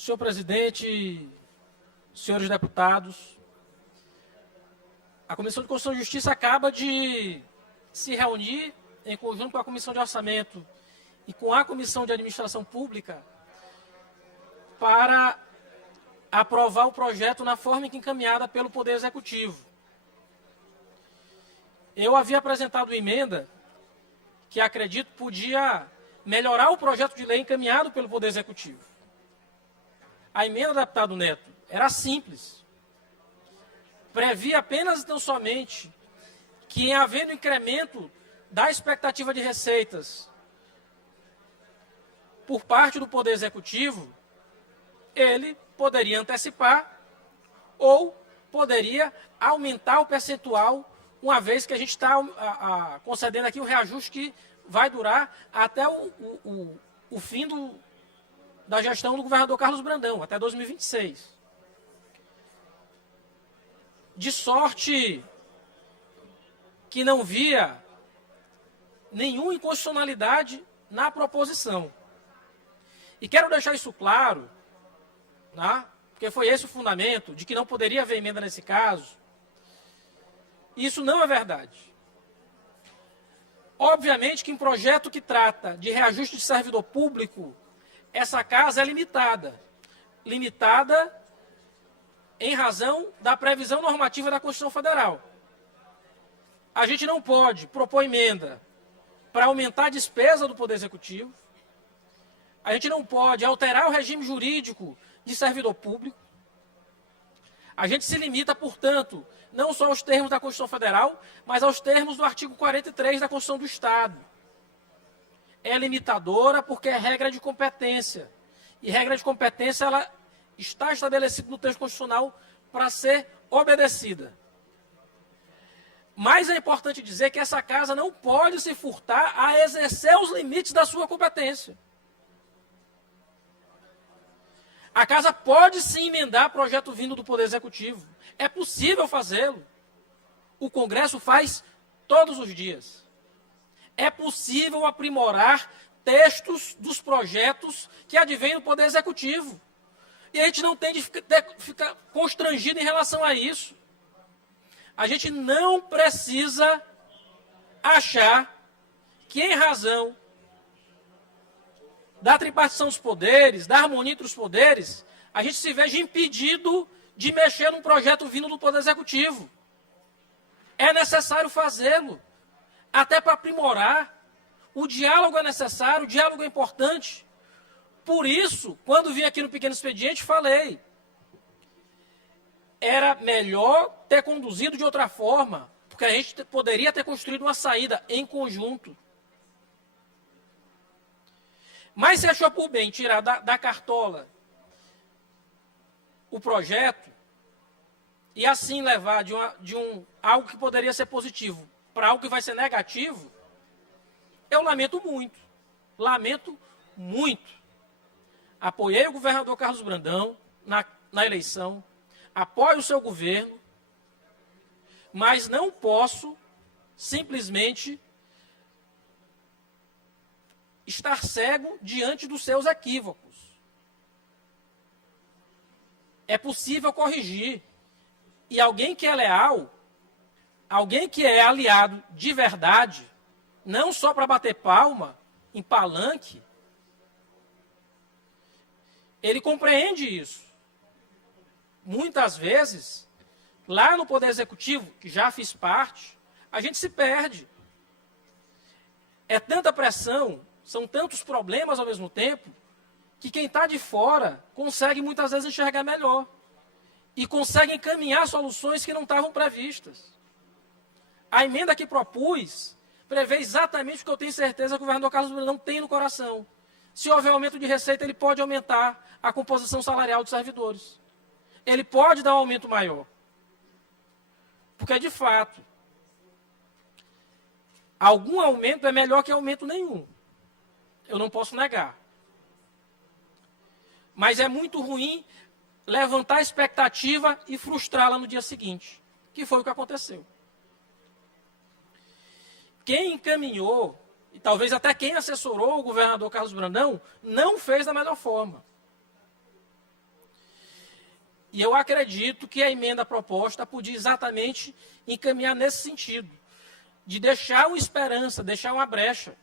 Senhor presidente, senhores deputados, a Comissão de Constituição e Justiça acaba de se reunir em conjunto com a Comissão de Orçamento e com a Comissão de Administração Pública para aprovar o projeto na forma em que encaminhada pelo Poder Executivo. Eu havia apresentado emenda que acredito podia melhorar o projeto de lei encaminhado pelo Poder Executivo. A emenda do deputado Neto era simples. Previa apenas e tão somente que, em havendo incremento da expectativa de receitas por parte do Poder Executivo, ele poderia antecipar ou poderia aumentar o percentual, uma vez que a gente está concedendo aqui o reajuste que vai durar até o fim da gestão do governador Carlos Brandão, até 2026. De sorte que não via nenhuma inconstitucionalidade na proposição. E quero deixar isso claro, né, porque foi esse o fundamento de que não poderia haver emenda nesse caso. Isso não é verdade. Obviamente que em projeto que trata de reajuste de servidor público, essa casa é limitada. Limitada em razão da previsão normativa da Constituição Federal. A gente não pode propor emenda para aumentar a despesa do Poder Executivo. A gente não pode alterar o regime jurídico de servidor público. A gente se limita, portanto, não só aos termos da Constituição Federal, mas aos termos do artigo 43 da Constituição do Estado. É limitadora porque é regra de competência. E regra de competência, ela está estabelecida no texto constitucional para ser obedecida. Mas é importante dizer que essa casa não pode se furtar a exercer os limites da sua competência. A casa pode sim emendar projeto vindo do Poder Executivo. É possível fazê-lo. O Congresso faz todos os dias. É possível aprimorar textos dos projetos que advêm do Poder Executivo. E a gente não tem de ficar constrangido em relação a isso. A gente não precisa achar que, em razão da tripartição dos poderes, da harmonia entre os poderes, a gente se veja impedido de mexer num projeto vindo do Poder Executivo. É necessário fazê-lo, até para aprimorar. O diálogo é necessário, o diálogo é importante. Por isso, quando vim aqui no Pequeno Expediente, falei, era melhor ter conduzido de outra forma, porque a gente poderia ter construído uma saída em conjunto. Mas se achou por bem tirar da cartola o projeto e assim levar de algo que poderia ser positivo para algo que vai ser negativo, eu lamento muito. Lamento muito. Apoiei o governador Carlos Brandão na eleição, apoio o seu governo, mas não posso simplesmente estar cego diante dos seus equívocos. É possível corrigir. E alguém que é leal, alguém que é aliado de verdade, não só para bater palma em palanque, ele compreende isso. Muitas vezes, lá no Poder Executivo, que já fiz parte, a gente se perde. É tanta pressão, são tantos problemas ao mesmo tempo, que quem está de fora consegue muitas vezes enxergar melhor. E consegue encaminhar soluções que não estavam previstas. A emenda que propus prevê exatamente o que eu tenho certeza que o governador Carlos Brandão tem no coração. Se houver aumento de receita, ele pode aumentar a composição salarial dos servidores. Ele pode dar um aumento maior. Porque, de fato, algum aumento é melhor que aumento nenhum. Eu não posso negar. Mas é muito ruim levantar a expectativa e frustrá-la no dia seguinte, que foi o que aconteceu. Quem encaminhou, e talvez até quem assessorou o governador Carlos Brandão, não fez da melhor forma. E eu acredito que a emenda proposta podia exatamente encaminhar nesse sentido, de deixar uma esperança, deixar uma brecha.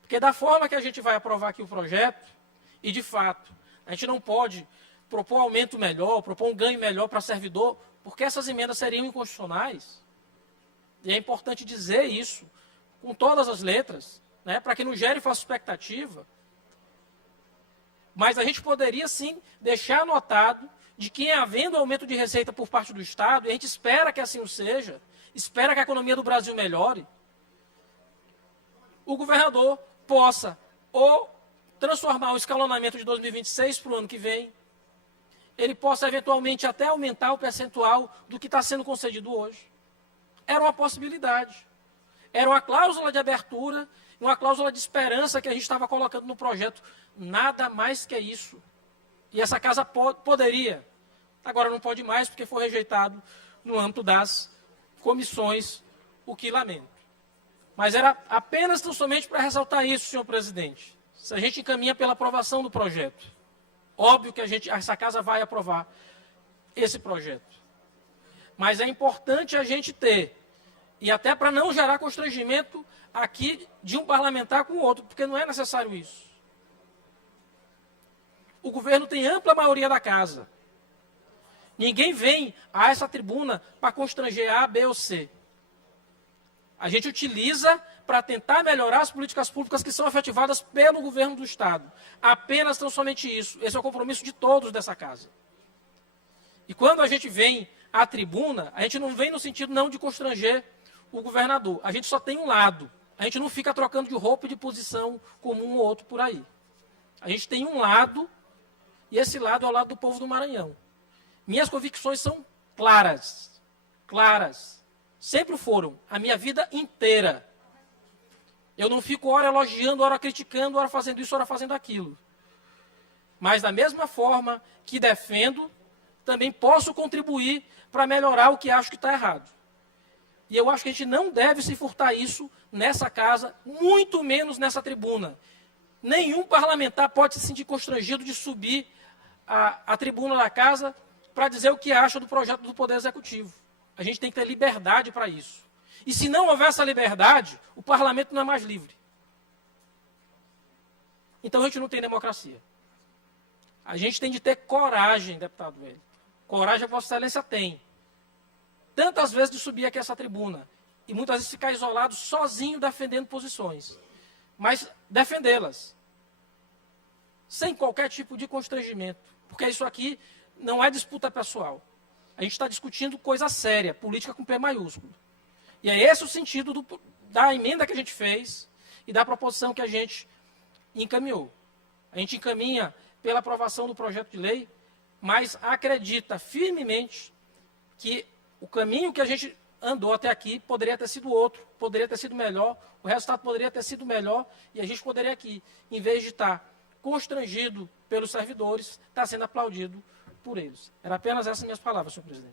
Porque da forma que a gente vai aprovar aqui o projeto, e de fato, a gente não pode propor um aumento melhor, propor um ganho melhor para servidor, porque essas emendas seriam inconstitucionais. E é importante dizer isso com todas as letras, né, para que não gere falsa expectativa. Mas a gente poderia, sim, deixar anotado de que, havendo aumento de receita por parte do Estado, e a gente espera que assim o seja, espera que a economia do Brasil melhore, o governador possa ou transformar o escalonamento de 2026 para o ano que vem, ele possa eventualmente até aumentar o percentual do que está sendo concedido hoje. Era uma possibilidade. Era uma cláusula de abertura, uma cláusula de esperança que a gente estava colocando no projeto. Nada mais que isso. E essa casa poderia, agora não pode mais, porque foi rejeitado no âmbito das comissões, o que lamento. Mas era apenas tão somente para ressaltar isso, senhor presidente. Se a gente encaminha pela aprovação do projeto, óbvio que essa casa vai aprovar esse projeto. Mas é importante a gente ter, e até para não gerar constrangimento aqui de um parlamentar com o outro, porque não é necessário isso. O governo tem ampla maioria da casa. Ninguém vem a essa tribuna para constranger A, B ou C. A gente utiliza para tentar melhorar as políticas públicas que são efetivadas pelo governo do Estado. Apenas tão somente isso. Esse é o compromisso de todos dessa casa. E quando a gente vem à tribuna, a gente não vem no sentido não de constranger o governador. A gente só tem um lado. A gente não fica trocando de roupa e de posição como um ou outro por aí. A gente tem um lado, e esse lado é o lado do povo do Maranhão. Minhas convicções são claras. Claras. Sempre foram. A minha vida inteira. Eu não fico ora elogiando, ora criticando, ora fazendo isso, ora fazendo aquilo. Mas da mesma forma que defendo, também posso contribuir para melhorar o que acho que está errado. E eu acho que a gente não deve se furtar isso nessa casa, muito menos nessa tribuna. Nenhum parlamentar pode se sentir constrangido de subir a tribuna da casa para dizer o que acha do projeto do Poder Executivo. A gente tem que ter liberdade para isso. E se não houver essa liberdade, o parlamento não é mais livre. Então a gente não tem democracia. A gente tem de ter coragem, deputado Wellington. Coragem a Vossa Excelência tem. Tantas vezes de subir aqui essa tribuna. E muitas vezes ficar isolado, sozinho, defendendo posições. Mas defendê-las. Sem qualquer tipo de constrangimento. Porque isso aqui não é disputa pessoal. A gente está discutindo coisa séria, política com P maiúsculo. E é esse o sentido da emenda que a gente fez e da proposição que a gente encaminhou. A gente encaminha pela aprovação do projeto de lei, mas acredita firmemente que o caminho que a gente andou até aqui poderia ter sido outro, poderia ter sido melhor, o resultado poderia ter sido melhor, e a gente poderia aqui, em vez de estar constrangido pelos servidores, estar sendo aplaudido por eles. Era apenas essas minhas palavras, senhor presidente.